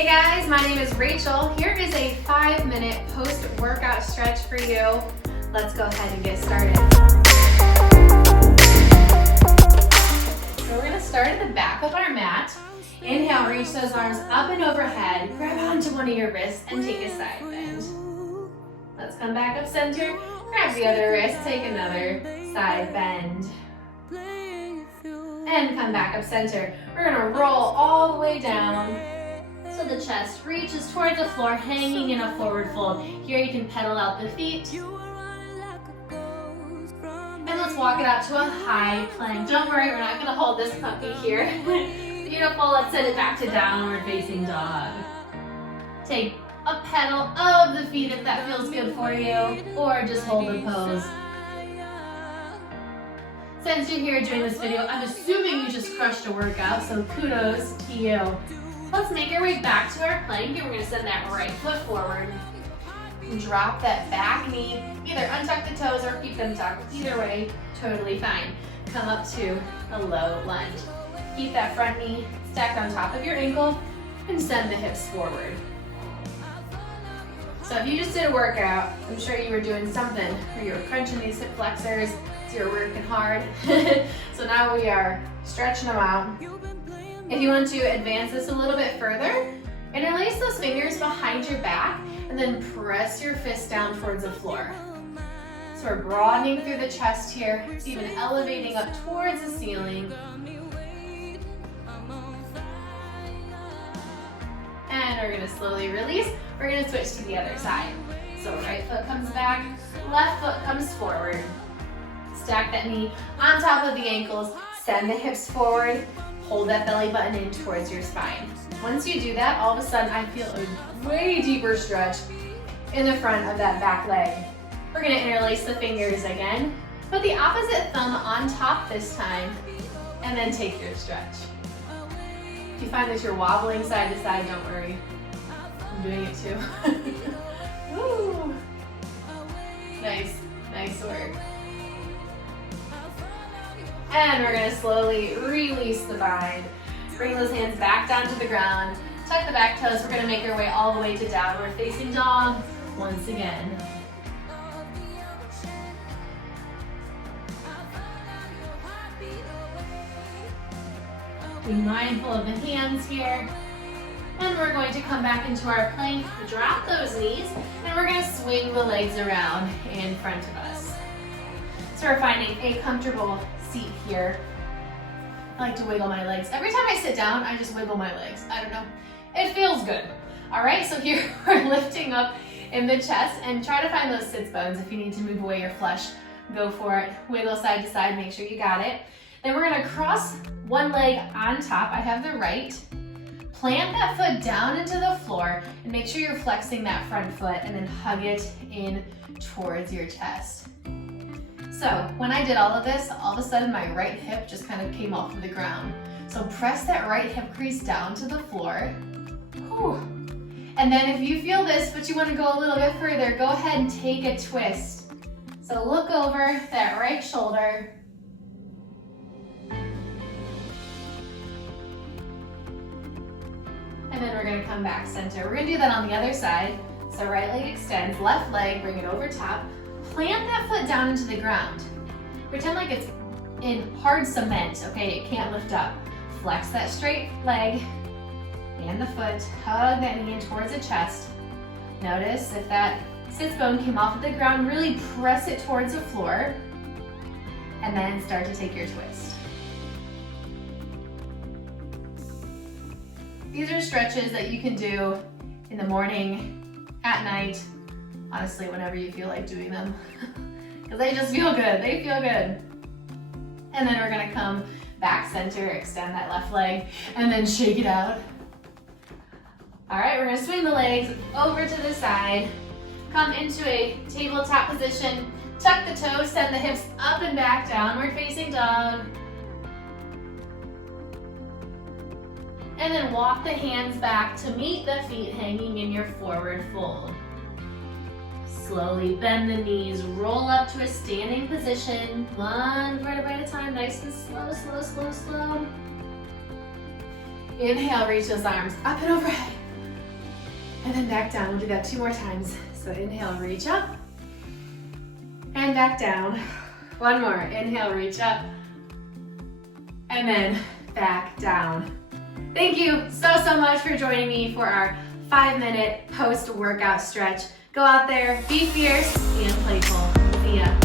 Hey guys, my name is Rachel. Here is a 5-minute post-workout stretch for you. Let's go ahead and get started. So we're gonna start at the back of our mat. Inhale, reach those arms up and overhead. Grab onto one of your wrists and take a side bend. Let's come back up center. Grab the other wrist, take another side bend. And come back up center. We're gonna roll all the way down so the chest reaches towards the floor, hanging in a forward fold. Here you can pedal out the feet. And let's walk it out to a high plank. Don't worry, we're not gonna hold this puppy here. Beautiful, let's send it back to downward facing dog. Take a pedal of the feet if that feels good for you, or just hold the pose. Since you're here doing this video, I'm assuming you just crushed a workout, so kudos to you. Let's make our way back to our plank, and we're gonna send that right foot forward. Drop that back knee, either untuck the toes or keep them tucked. Either way, totally fine. Come up to a low lunge. Keep that front knee stacked on top of your ankle and send the hips forward. So if you just did a workout, I'm sure you were doing something where you were crunching these hip flexors, so you're working hard. So now we are stretching them out. If you want to advance this a little bit further, interlace those fingers behind your back and then press your fist down towards the floor. So we're broadening through the chest here. It's even elevating up towards the ceiling. And we're gonna slowly release. We're gonna switch to the other side. So right foot comes back, left foot comes forward. Stack that knee on top of the ankles, send the hips forward, hold that belly button in towards your spine. Once you do that, all of a sudden I feel a way deeper stretch in the front of that back leg. We're gonna interlace the fingers again. Put the opposite thumb on top this time, and then take your stretch. If you find that you're wobbling side to side, don't worry. I'm doing it too. Woo. Nice work. And we're gonna slowly release the bind. Bring those hands back down to the ground. Tuck the back toes. We're gonna make our way all the way to downward facing dog once again. Be mindful of the hands here. And we're going to come back into our plank, drop those knees, and we're gonna swing the legs around in front of us. So we're finding a comfortable seat here. I like to wiggle my legs. Every time I sit down, I just wiggle my legs. I don't know. It feels good. All right, so here we're lifting up in the chest, and try to find those sits bones. If you need to move away your flesh, go for it. Wiggle side to side, make sure you got it. Then we're gonna cross one leg on top. I have the right. Plant that foot down into the floor and make sure you're flexing that front foot and then hug it in towards your chest. So when I did all of this, all of a sudden my right hip just kind of came off of the ground. So press that right hip crease down to the floor. Whew. And then if you feel this, but you want to go a little bit further, go ahead and take a twist. So look over that right shoulder. And then we're gonna come back center. We're gonna do that on the other side. So right leg extends, left leg, bring it over top. Plant that foot down into the ground. Pretend like it's in hard cement, okay? It can't lift up. Flex that straight leg and the foot. Hug that knee in towards the chest. Notice if that sits bone came off of the ground, really press it towards the floor. And then start to take your twist. These are stretches that you can do in the morning, at night, honestly, whenever you feel like doing them. Because they just feel good, they feel good. And then we're gonna come back center, extend that left leg, and then shake it out. All right, we're gonna swing the legs over to the side, come into a tabletop position, tuck the toes, send the hips up and back, downward facing dog. And then walk the hands back to meet the feet hanging in your forward fold. Slowly bend the knees, roll up to a standing position, one vertebra at a time, nice and slow, slow. Inhale, reach those arms up and overhead. And then back down. We'll do that 2 more times. So inhale, reach up. And back down. 1 more. Inhale, reach up. And then back down. Thank you so much for joining me for our 5-minute post-workout stretch. Go out there, be fierce and playful. See ya.